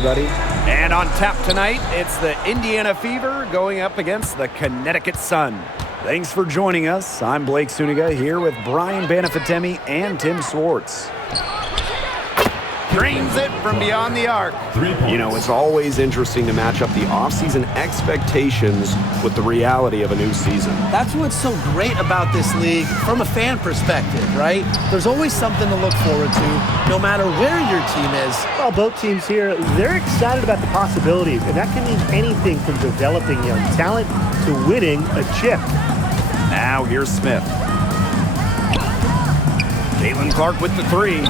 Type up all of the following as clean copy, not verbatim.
everybody. And on tap tonight, it's the Indiana Fever going up against the Connecticut Sun. Thanks for joining us. I'm Blake Suniga here with Brian Banafitemi and Tim Swartz. Drains it from beyond the arc. You know, it's always interesting to match up the offseason expectations with the reality of a new season. That's what's so great about this league from a fan perspective, right? There's always something to look forward to, no matter where your team is. Well, both teams here, they're excited about the possibilities, and that can mean anything from developing young talent to winning a chip. Now here's Smith. Caitlin Clark with the three.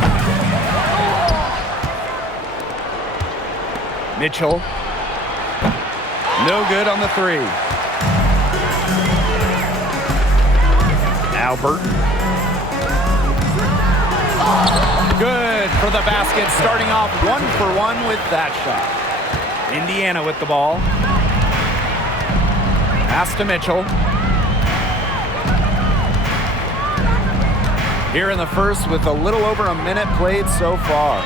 Mitchell. No good on the three. Now Burton. Good for the basket, starting off 1-for-1 with that shot. Indiana with the ball. Pass to Mitchell. Here in the first with a little over a minute played so far.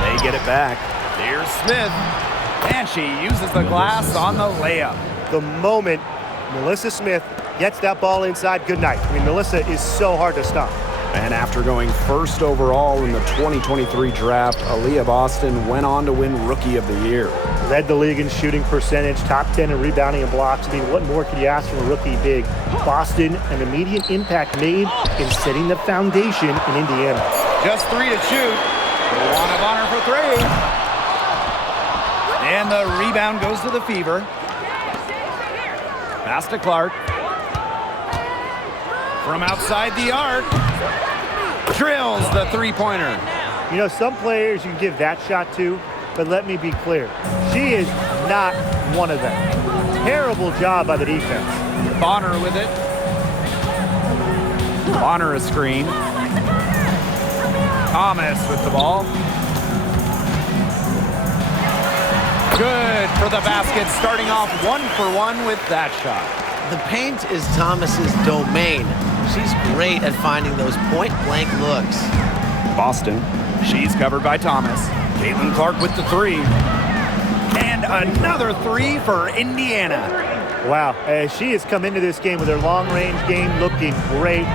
They get it back. Here's Smith, and she uses the glass on the layup. The moment Melissa Smith gets that ball inside, good night. I mean, Melissa is so hard to stop. And after going first overall in the 2023 draft, Aaliyah Boston went on to win Rookie of the Year. Led the league in shooting percentage, top 10 in rebounding and blocks. I mean, what more could you ask from a rookie big? Boston, an immediate impact made in setting the foundation in Indiana. Just three to shoot. One of honor for three. And the rebound goes to the Fever. Pass to Clark. From outside the arc. Drills the three-pointer. You know, some players you can give that shot to, but let me be clear. She is not one of them. Terrible job by the defense. Bonner with it. Bonner a screen. Thomas with the ball. Good for the basket, starting off 1-for-1 with that shot. The paint is Thomas's domain. She's great at finding those point-blank looks. Boston, she's covered by Thomas. Caitlin Clark with the three. And another three for Indiana. Wow, she has come into this game with her long-range game looking great.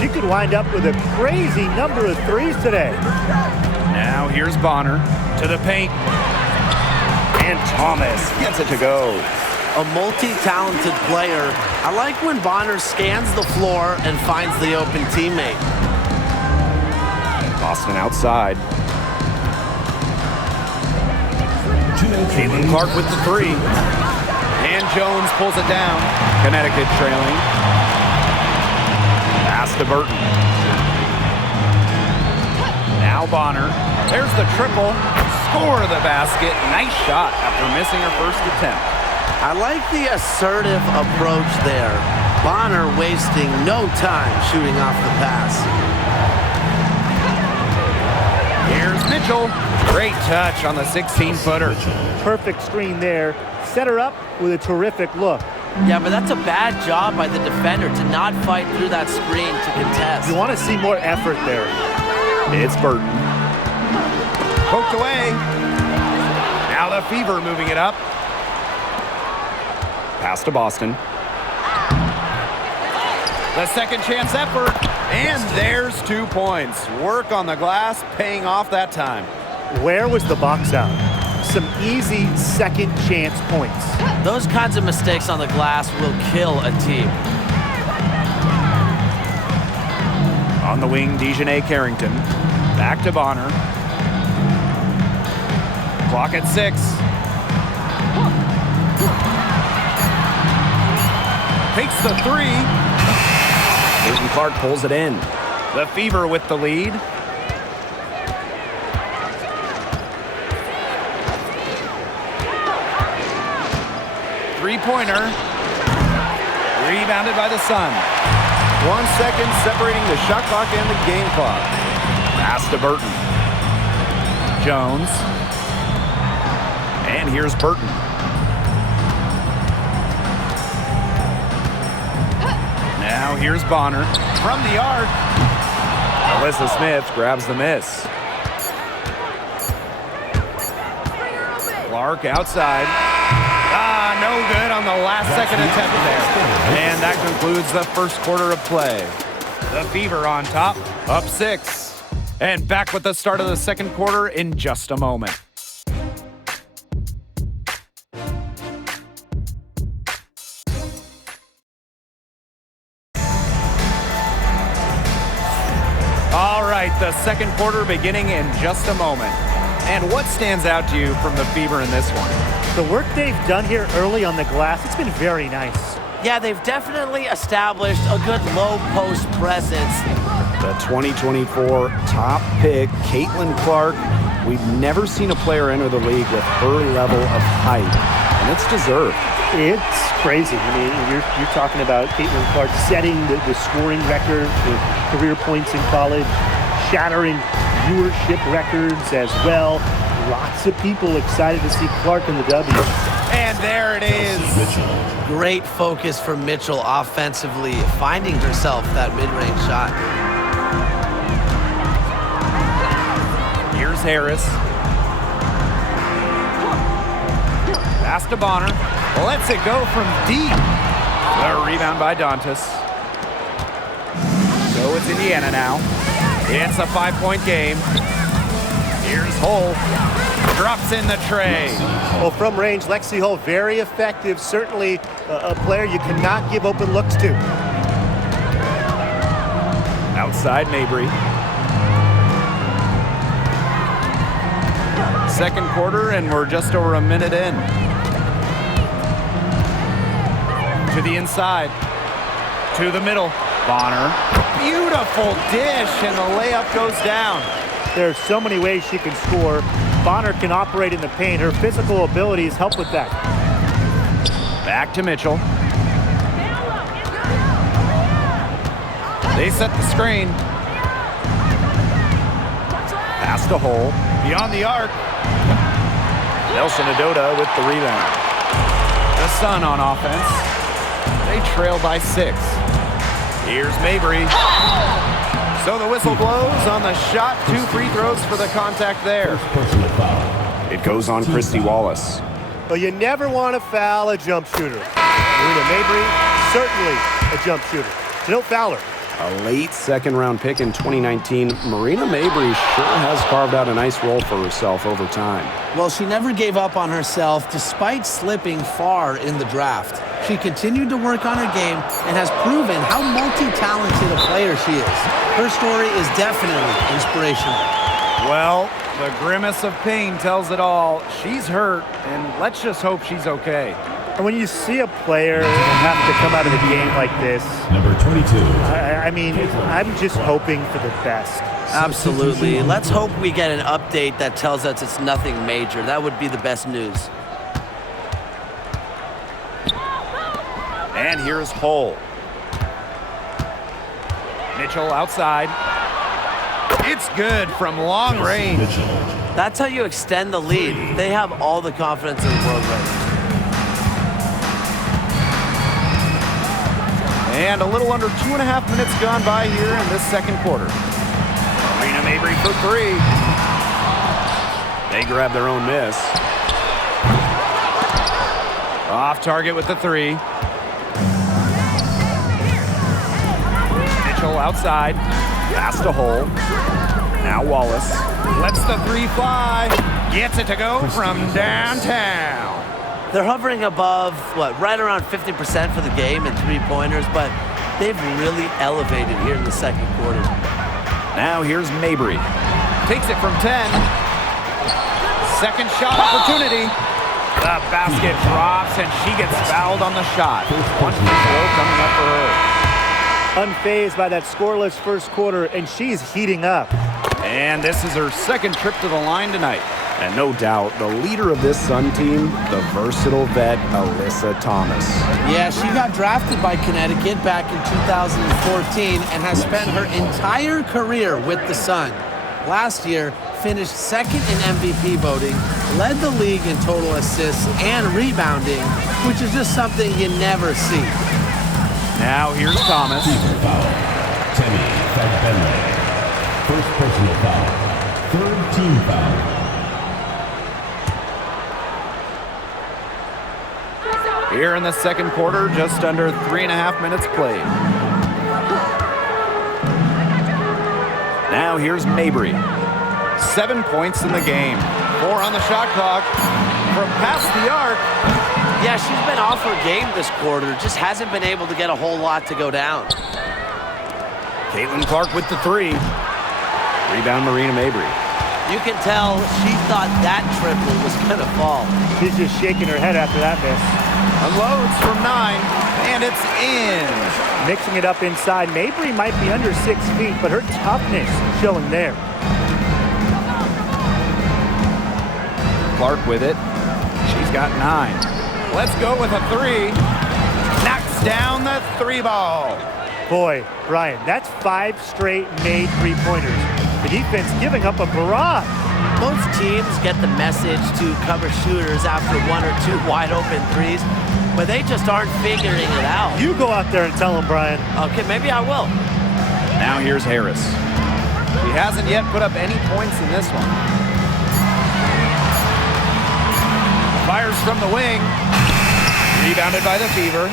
She could wind up with a crazy number of threes today. Now here's Bonner to the paint. And Thomas gets it to go. A multi-talented player. I like when Bonner scans the floor and finds the open teammate. Boston outside. Caitlin Clark with the three. And Jones pulls it down. Connecticut trailing. Pass to Burton. Now Bonner. There's the triple. Score the basket. Nice shot after missing her first attempt. I like the assertive approach there. Bonner wasting no time shooting off the pass. Here's Mitchell. Great touch on the 16-footer. Perfect screen there. Set her up with a terrific look. Yeah, but that's a bad job by the defender to not fight through that screen to contest. You want to see more effort there. It's Burton. Poked away. Now the Fever moving it up. Pass to Boston. The second chance effort. And there's 2 points. Work on the glass, paying off that time. Where was the box out? Some easy second chance points. Those kinds of mistakes on the glass will kill a team. On the wing, Dejanay Carrington. Back to Bonner. Clock at 6. Takes the three. Caitlin Clark pulls it in. The Fever with the lead. Three-pointer. Rebounded by the Sun. 1 second separating the shot clock and the game clock. Pass to Burton. Jones. And here's Burton. Now here's Bonner from the arc. Alyssa Smith grabs the miss. Clark outside. No good on the last second attempt there. And that concludes the first quarter of play. The Fever on top, up 6. And back with the start of the second quarter in just a moment. All right, the second quarter beginning in just a moment. And what stands out to you from the Fever in this one? The work they've done here early on the glass, it's been very nice. Yeah, they've definitely established a good low post presence. The 2024 top pick, Caitlin Clark. We've never seen a player enter the league with her level of height, and it's deserved. It's crazy. I mean, you're talking about Caitlin Clark setting the scoring record with career points in college, shattering viewership records as well. Lots of people excited to see Clark in the W. And there it is. Great focus for Mitchell offensively, finding herself that mid-range shot. Here's Harris. Pass to Bonner. Lets it go from deep. The rebound by Dantas. So it's Indiana now. It's a 5-point game. Here's Hull. Drops in the tray. Well, from range, Lexi Hull, very effective. Certainly a player you cannot give open looks to. Outside Mabry. Second quarter, and we're just over a minute in. To the inside. To the middle. Bonner. Beautiful dish, and the layup goes down. There are so many ways she can score. Bonner can operate in the paint. Her physical abilities help with that. Back to Mitchell. They set the screen. Pass to Hull. Beyond the arc. Nelson Adota with the rebound. The Sun on offense. They trail by 6. Here's Mabry. So the whistle blows on the shot. 2 free throws for the contact there. It goes on Christy Wallace. But you never want to foul a jump shooter. Marina Mabry, certainly a jump shooter. So don't foul her. A late second-round pick in 2019, Marina Mabry sure has carved out a nice role for herself over time. Well, she never gave up on herself despite slipping far in the draft. She continued to work on her game and has proven how multi-talented a player she is. Her story is definitely inspirational. Well, the grimace of pain tells it all. She's hurt, and let's just hope she's okay. And when you see a player have to come out of the game like this, Number 22. I mean, I'm just hoping for the best. Absolutely. Let's hope we get an update that tells us it's nothing major. That would be the best news. And here's Hull. Mitchell outside. It's good from long range. That's how you extend the lead. They have all the confidence in the world right now. And a little under 2.5 minutes gone by here in this second quarter. Marina Mabry for 3. They grab their own miss. Off target with the 3. Mitchell outside. Pass to Hull. Now Wallace. Lets the 3 fly. Gets it to go from downtown. They're hovering above, right around 50% for the game in three-pointers, but they've really elevated here in the second quarter. Now here's Mabry. Takes it from 10. Second shot opportunity. The basket drops, and she gets fouled on the shot. 1 free throw coming up for her. Unfazed by that scoreless first quarter, and she's heating up. And this is her second trip to the line tonight. And no doubt, the leader of this Sun team, the versatile vet, Alyssa Thomas. Yeah, she got drafted by Connecticut back in 2014 and has spent her entire career with the Sun. Last year, finished second in MVP voting, led the league in total assists and rebounding, which is just something you never see. Now here's Thomas. Foul. Temi Fagbenle. First personal foul. Third team foul. Here in the second quarter, just under 3.5 minutes played. Now here's Mabry. 7 points in the game. 4 on the shot clock. From past the arc. Yeah, she's been off her game this quarter. Just hasn't been able to get a whole lot to go down. Caitlin Clark with the 3. Rebound, Marina Mabry. You can tell she thought that triple was going to fall. She's just shaking her head after that miss. Unloads from 9, and it's in. Mixing it up inside. Mabry might be under 6 feet, but her toughness showing there. Clark with it. She's got 9. Let's go with a 3. Knocks down the 3 ball. Boy, Brian, that's 5 straight made three-pointers. The defense giving up a barrage. Most teams get the message to cover shooters after 1 or 2 wide open threes, but they just aren't figuring it out. You go out there and tell them, Brian. Okay, maybe I will. Now here's Harris. She hasn't yet put up any points in this one. Fires from the wing. Rebounded by the Fever.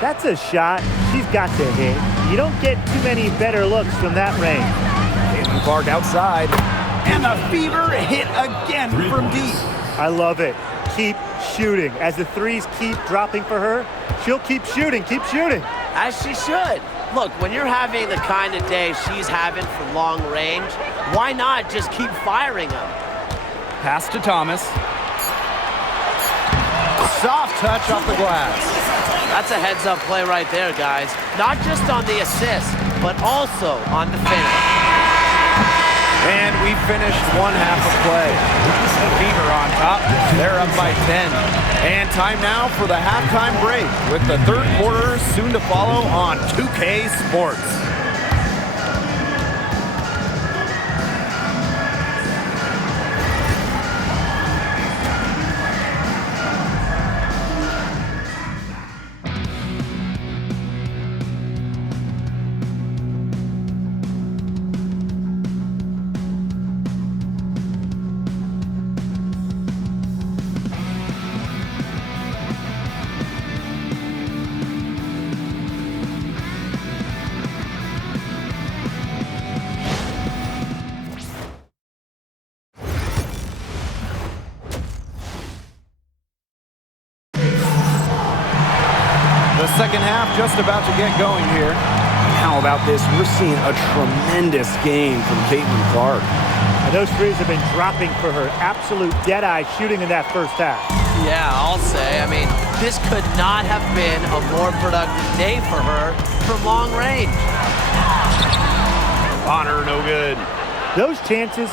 That's a shot she's got to hit. You don't get too many better looks from that range. Caitlin Clark outside. And the Fever hit again from deep. I love it. Keep shooting. As the threes keep dropping for her, she'll keep shooting, keep shooting. As she should. Look, when you're having the kind of day she's having from long range, why not just keep firing them? Pass to Thomas. Soft touch off the glass. That's a heads-up play right there, guys. Not just on the assist, but also on the finish. And we finished one half of play. The Fever on top. They're up by 10. And time now for the halftime break with the third quarter soon to follow on 2K Sports. Second half just about to get going here. How about this? We're seeing a tremendous game from Caitlin Clark. And those threes have been dropping for her. Absolute dead-eye shooting in that first half. Yeah, I'll say. I mean, this could not have been a more productive day for her from long range. Bonner, no good. Those chances,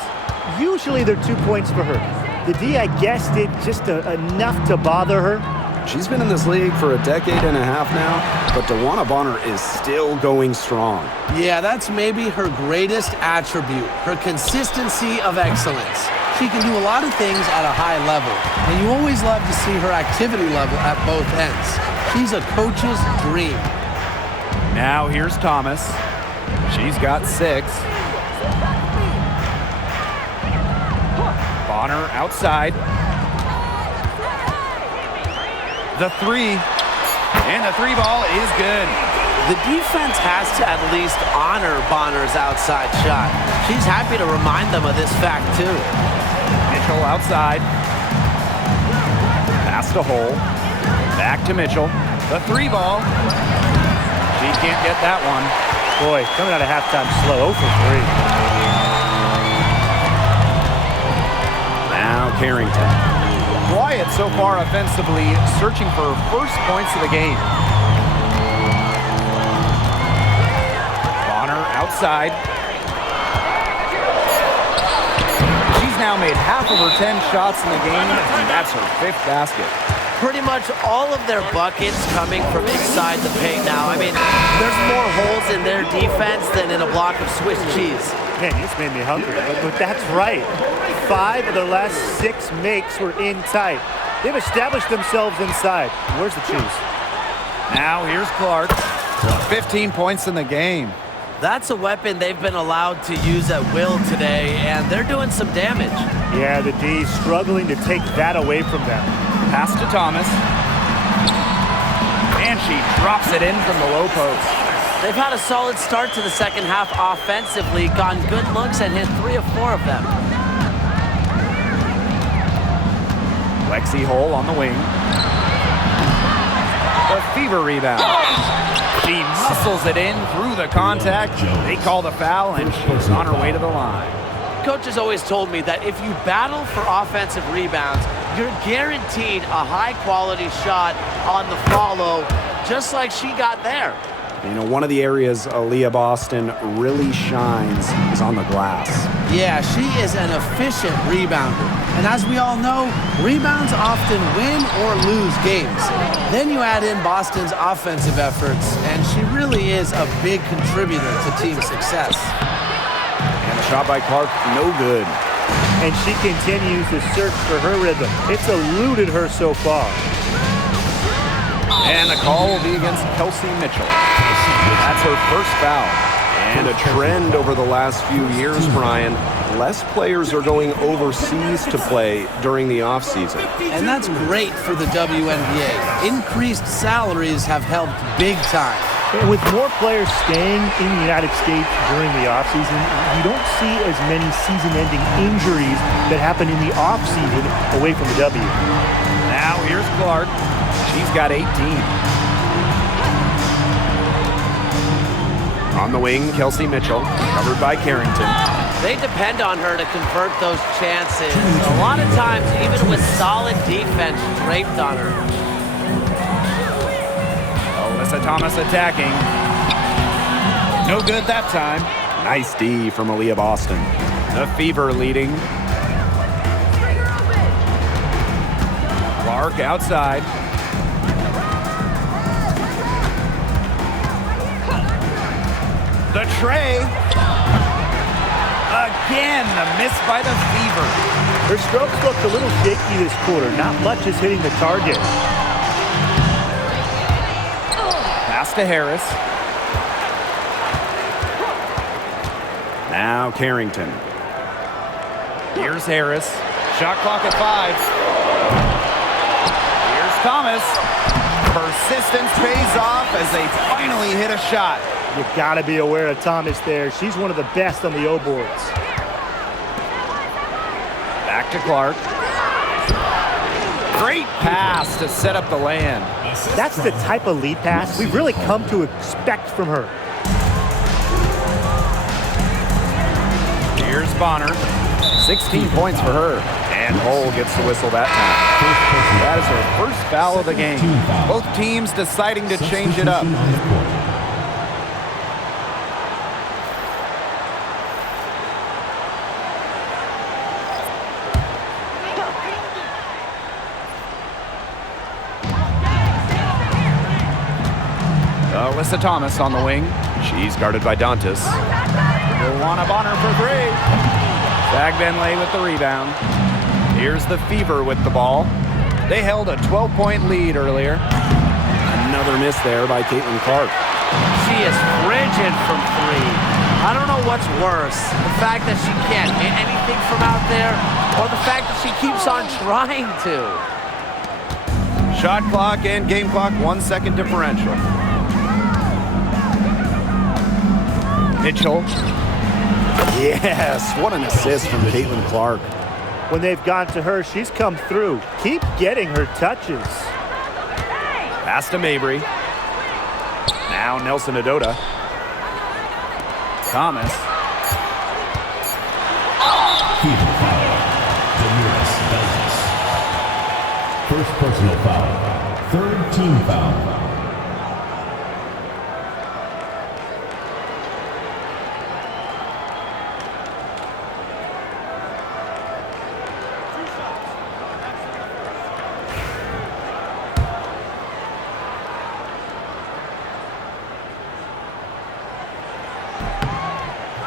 usually they're 2 points for her. The D, I guess, did just enough to bother her. She's been in this league for a decade and a half now, but DeWanna Bonner is still going strong. Yeah, that's maybe her greatest attribute, her consistency of excellence. She can do a lot of things at a high level, and you always love to see her activity level at both ends. She's a coach's dream. Now here's Thomas. She's got 6. Bonner outside. The 3, and the 3 ball is good. The defense has to at least honor Bonner's outside shot. She's happy to remind them of this fact, too. Mitchell outside. Pass to Hole. Back to Mitchell. The 3 ball. She can't get that one. Boy, coming out of halftime slow, 0 for 3. Now Carrington. Quiet so far offensively, searching for first points of the game. Bonner outside. She's now made half of her 10 shots in the game, and that's her 5th basket. Pretty much all of their buckets coming from inside the paint now. I mean, there's more holes in their defense than in a block of Swiss cheese. Man, you just made me hungry, but that's right. 5 of their last 6 makes were in tight. They've established themselves inside. Where's the cheese? Now here's Clark. 15 points in the game. That's a weapon they've been allowed to use at will today, and they're doing some damage. Yeah, the D struggling to take that away from them. Pass to Thomas. And she drops it in from the low post. They've had a solid start to the second half offensively, gotten good looks and hit 3 of 4 of them. Lexi Hole on the wing. The Fever rebound. She muscles it in through the contact. They call the foul, and she's on her way to the line. Coach has always told me that if you battle for offensive rebounds, you're guaranteed a high-quality shot on the follow, just like she got there. You know, one of the areas Aaliyah Boston really shines is on the glass. Yeah, she is an efficient rebounder. And as we all know, rebounds often win or lose games. Then you add in Boston's offensive efforts, and she really is a big contributor to team success. And the shot by Clark, no good. And she continues to search for her rhythm. It's eluded her so far. And the call will be against Kelsey Mitchell. That's her first foul. And a trend over the last few years, Brian, less players are going overseas to play during the offseason. And that's great for the WNBA. Increased salaries have helped big time. And with more players staying in the United States during the offseason, you don't see as many season-ending injuries that happen in the offseason away from the W. Now here's Clark. She's got 18. On the wing, Kelsey Mitchell, covered by Carrington. They depend on her to convert those chances. A lot of times, even with solid defense draped on her. Alyssa Thomas attacking. No good that time. Nice D from Aaliyah Boston. The Fever leading. Clark outside. The tray. Again, a miss by the Fever. Her strokes looked a little shaky this quarter. Not much is hitting the target. Pass to Harris. Now Carrington. Here's Harris. Shot clock at 5. Here's Thomas. Persistence pays off as they finally hit a shot. You gotta be aware of Thomas there. She's one of the best on the O boards. Back to Clark. Great pass to set up the land. That's the type of lead pass we've really come to expect from her. Here's Bonner. 16 points for her. And Hole gets the whistle that time. That is her first foul of the game. Both teams deciding to change it up. Alyssa Thomas on the wing. She's guarded by Dantas. Luana Bonner for 3. Zag Benley with the rebound. Here's the Fever with the ball. They held a 12-point lead earlier. Another miss there by Caitlin Clark. She is frigid from 3. I don't know what's worse, the fact that she can't hit anything from out there, or the fact that she keeps on trying to. Shot clock and game clock, 1 second differential. Mitchell. Yes, what an assist from Caitlin Clark. When they've gone to her, she's come through. Keep getting her touches. Pass to Mabry. Now Nelson Adota. Thomas. Fever foul. Damiris Belzis. First personal foul. Third team foul.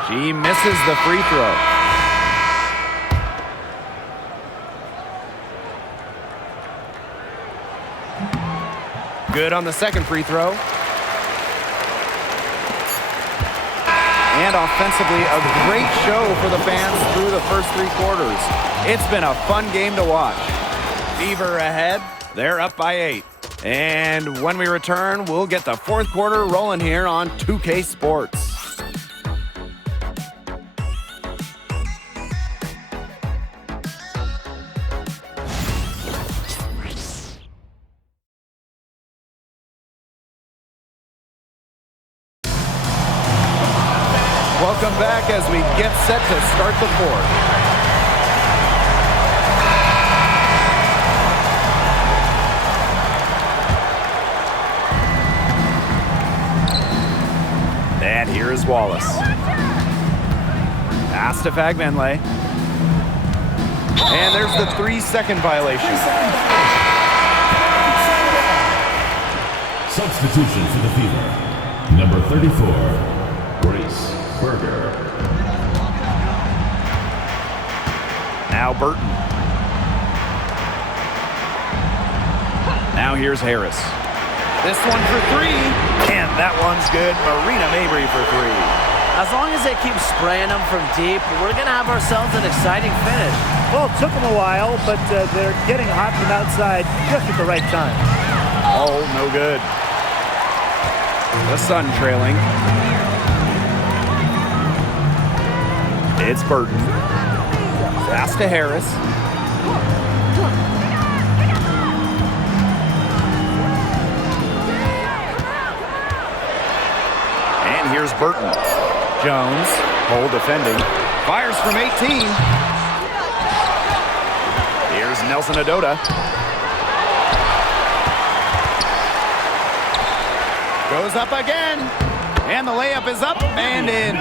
She misses the free throw. Good on the second free throw. And offensively, a great show for the fans through the first 3 quarters. It's been a fun game to watch. Fever ahead. They're up by 8. And when we return, we'll get the fourth quarter rolling here on 2K Sports. Welcome back as we get set to start the fourth. And here is Wallace. Pass to Fagbenle. And there's the 3-second violation. Substitution for the Fever. Number 34, Grace Berger. Now Burton. Now here's Harris. This one for three, and that one's good. Marina Mabry for three. As long as they keep spraying them from deep, we're going to have ourselves an exciting finish. Well, it took them a while, but they're getting hot from outside just at the right time. Oh, no good. The Sun trailing. It's Burton. Pass to Harris. And here's Burton. Jones, hole defending. Fires from 18. Here's Nelson Adota. Goes up again. And the layup is up and in.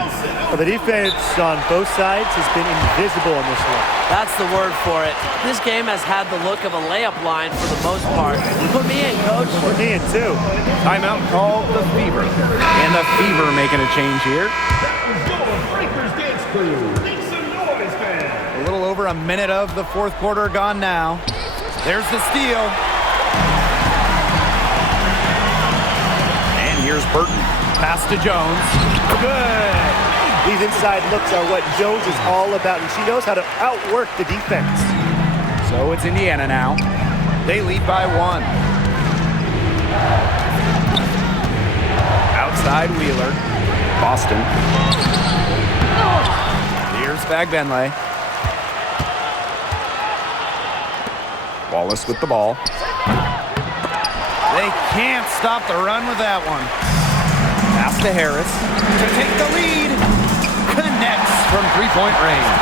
Well, the defense on both sides has been invisible in this one. That's the word for it. This game has had the look of a layup line for the most part. Put me in, coach. Put me in, too. Timeout called the Fever. And the Fever making a change here. A little over a minute of the fourth quarter gone now. There's the steal. And here's Burton. Pass to Jones. Good. These inside looks are what Jones is all about, and she knows how to outwork the defense. So it's Indiana now. They lead by one. Outside Wheeler. Boston. Here's Fagbenle. Wallace with the ball. They can't stop the run with that one. Pass to Harris to take the lead. Connects from three-point range.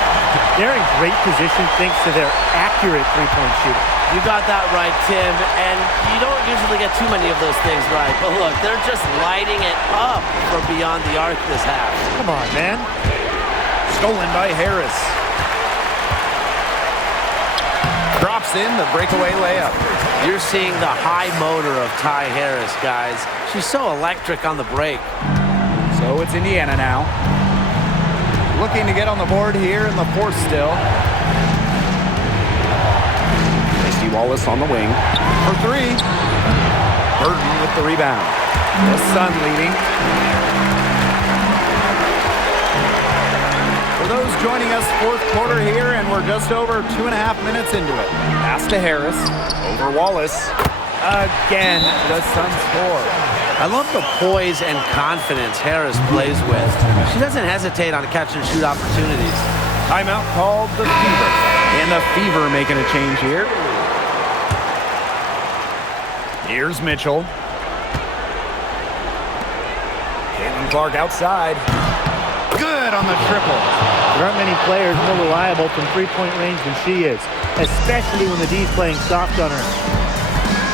They're in great position thanks to their accurate three-point shooting. You got that right, Tim, and you don't usually get too many of those things right. But look, they're just lighting it up from beyond the arc this half. Come on, man. Stolen by Harris. Drops in the breakaway layup. You're seeing the high motor of Ty Harris, guys. She's so electric on the break. So it's Indiana now. Looking to get on the board here in the fourth still. Misty Wallace on the wing for three. Burton with the rebound. The Sun leading. For those joining us, fourth quarter here, and we're just over 2.5 minutes into it. Pass to Harris. Over Wallace. Again, the Sun score. I love the poise and confidence Harris plays with. She doesn't hesitate on catch and shoot opportunities. Timeout called the Fever. And the Fever making a change here. Here's Mitchell. Caitlin Clark outside. Good on the triple. There aren't many players more reliable from three-point range than she is, especially when the D's playing soft on her.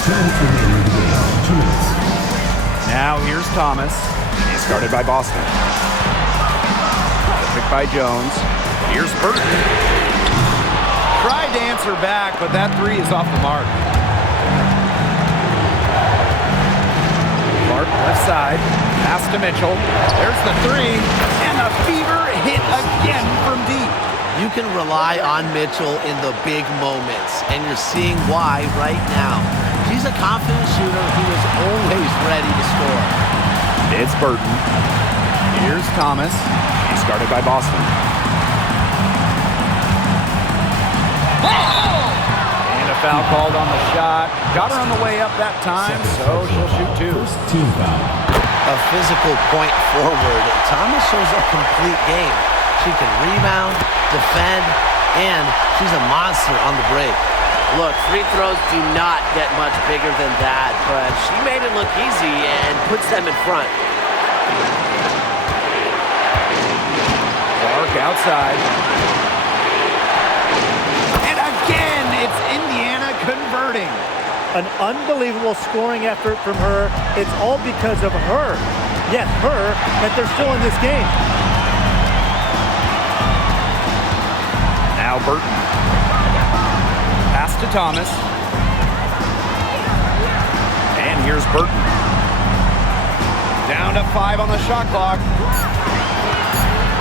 2 minutes remaining in the game. 2 minutes. Now here's Thomas. He's guarded by Boston. Picked by Jones. Here's Burton. Tried to answer back, but that three is off the mark. Clark left side. Pass to Mitchell. There's the three. And the Fever hit again from deep. You can rely on Mitchell in the big moments, and you're seeing why right now. She's a confident shooter who is always ready to score. It's Burton. Here's Thomas. He's guarded by Boston. And a foul called on the shot. Got her on the way up that time, so she'll shoot two. First team foul. A physical point forward, Thomas shows a complete game. She can rebound, defend, and she's a monster on the break. Look, free throws do not get much bigger than that, but she made it look easy and puts them in front. Clark outside. And again, it's Indiana converting. An unbelievable scoring effort from her. It's all because of her. Yes, her, that they're still in this game. Now Burton. Pass to Thomas. And here's Burton. Down to 5 on the shot clock.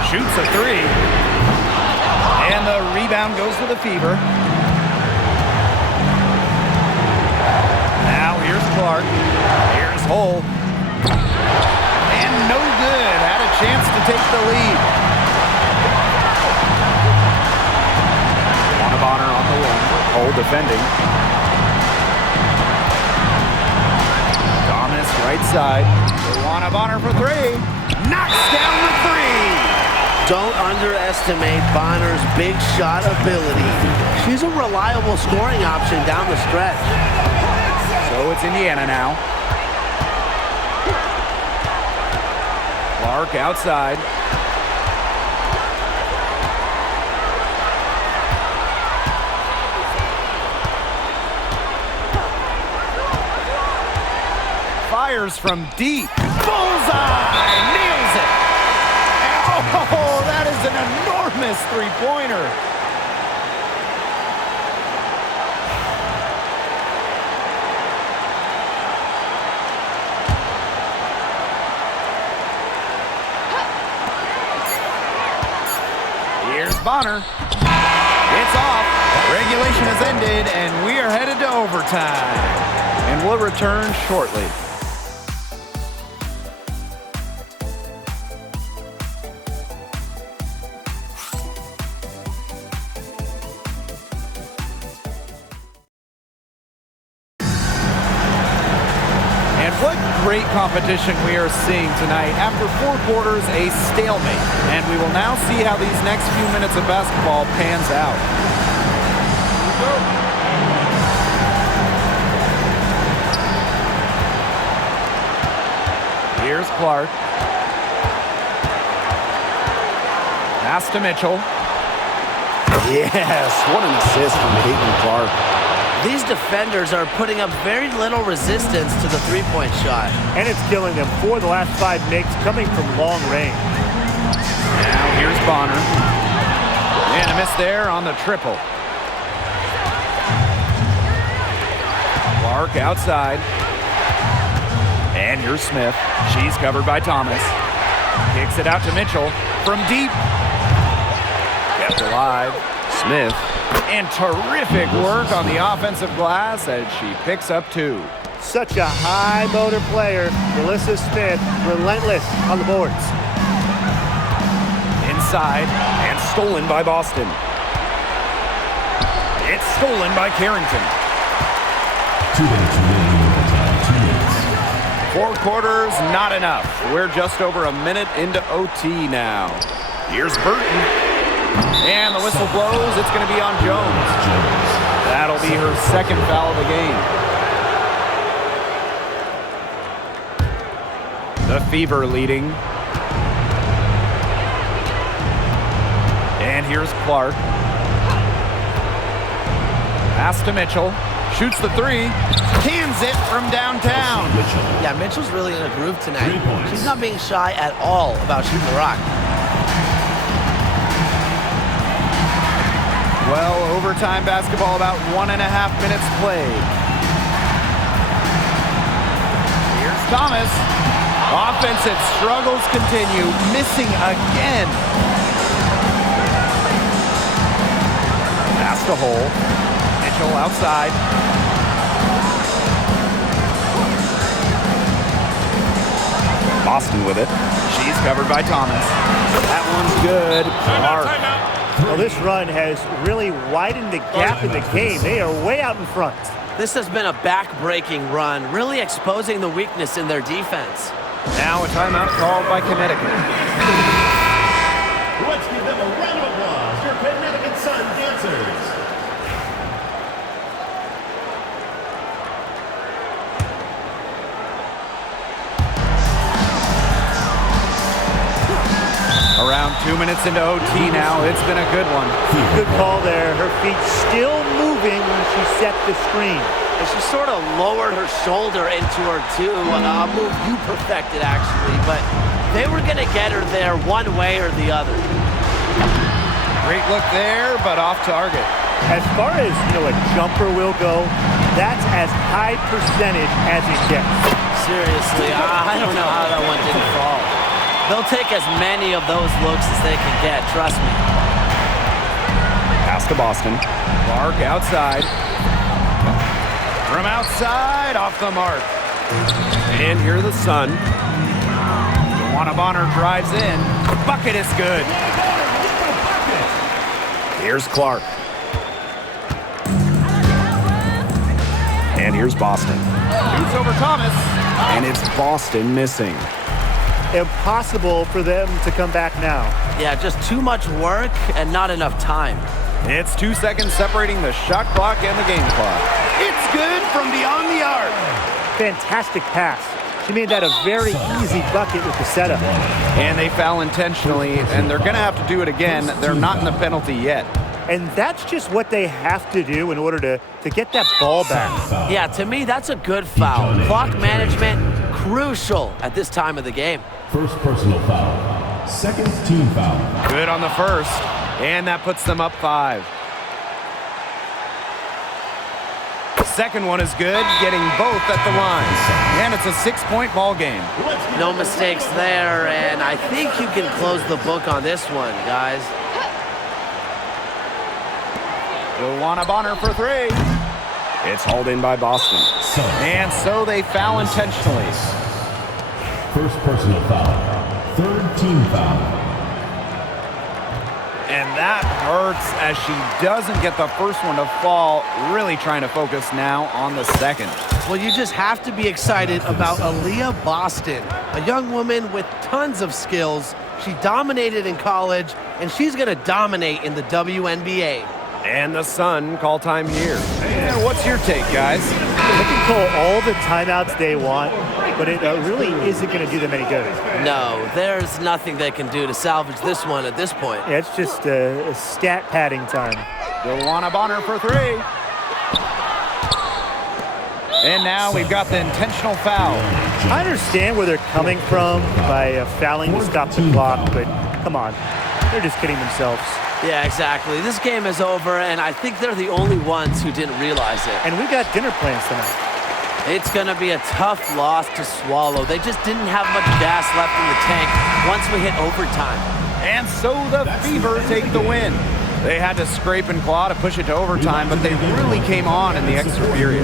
Shoots a 3. And the rebound goes to the Fever. Now here's Clark. Here's Hull. And no good. Had a chance to take the lead. Bonner on the wing. Hull defending. Thomas right side. Bonner for 3. Knocks down the 3. Don't underestimate Bonner's big shot ability. She's a reliable scoring option down the stretch. So it's Indiana now. Clark outside. Fires from deep. Bullseye! Nails it! Oh, that is an enormous three-pointer. Here's Bonner. It's off. Regulation has ended, and we are headed to overtime. And we'll return shortly. Great competition we are seeing tonight. After 4 quarters, a stalemate. And we will now see how these next few minutes of basketball pans out. Here's Clark. Pass to Mitchell. Yes, what an assist from Caitlin Clark. These defenders are putting up very little resistance to the three-point shot. And it's killing them. 4 of the last 5 makes coming from long range. Now here's Bonner. And a miss there on the triple. Clark outside. And here's Smith. She's covered by Thomas. Kicks it out to Mitchell from deep. Kept alive. Smith. And terrific work on the offensive glass as she picks up 2. Such a high motor player. Melissa Smith, relentless on the boards. Inside and stolen by Boston. It's stolen by Carrington. 2 minutes remaining in overtime. 2 minutes. 4 quarters, not enough. We're just over a minute into OT now. Here's Burton. And the whistle blows. It's going to be on Jones. That'll be her 2nd foul of the game. The Fever leading. And here's Clark. Pass to Mitchell. Shoots the 3. Cans it from downtown. Yeah, Mitchell's really in a groove tonight. She's not being shy at all about shooting the rock. Well, overtime basketball, about 1.5 minutes played. Here's Thomas. Offensive struggles continue, missing again. Pass to Hull. Mitchell outside. Boston with it. She's covered by Thomas. That one's good. Clark. Well, this run has really widened the gap in the game. They are way out in front. This has been a back-breaking run, really exposing the weakness in their defense. Now a timeout called by Connecticut. Let's give them a round of applause, your Connecticut Sun dancers. Around 2 minutes into OT now. It's been a good one. Good call there. Her feet still moving when she set the screen. And she sort of lowered her shoulder into her too. A move you perfected, actually. But they were going to get her there one way or the other. Great look there, but off target. As far as, a jumper will go, that's as high percentage as it gets. Seriously, I don't know how that one didn't fall. They'll take as many of those looks as they can get, trust me. Pass to Boston. Clark outside. From outside, off the mark. And here the Sun. Bonner drives in. Bucket is good. Here's Clark. And here's Boston. Shoots over Thomas. And it's Boston missing. Impossible for them to come back now. Yeah, just too much work and not enough time. It's 2 seconds separating the shot clock and the game clock. It's good from beyond the arc. Fantastic pass. She made that a very easy bucket with the setup. And they foul intentionally, and they're going to have to do it again. They're not in the penalty yet. And that's just what they have to do in order to get that ball back. Yeah, to me, that's a good foul. Clock management, crucial at this time of the game. First personal foul. Second team foul. Good on the first, and that puts them up 5. Second one is good, getting both at the line. And it's a 6-point ball game. No mistakes there, and I think you can close the book on this one, guys. Bonner for 3. It's hauled in by Boston. And so they foul intentionally. First personal foul. Third team foul. And that hurts as she doesn't get the first one to fall. Really trying to focus now on the second. Well, you just have to be excited about Aaliyah Boston, a young woman with tons of skills. She dominated in college, and she's going to dominate in the WNBA. And the Sun call time here. And what's your take, guys? They can call all the timeouts they want, but it really isn't going to do them any good. No, there's nothing they can do to salvage this one at this point. Yeah, it's just a stat padding time. Bonner for 3. And now we've got the intentional foul. I understand where they're coming from by fouling to stop the clock, but come on. They're just kidding themselves. Yeah, exactly. This game is over, and I think they're the only ones who didn't realize it. And we got dinner plans tonight. It's going to be a tough loss to swallow. They just didn't have much gas left in the tank once we hit overtime. And so the Fever take the win. They had to scrape and claw to push it to overtime, but they really came on in the extra period.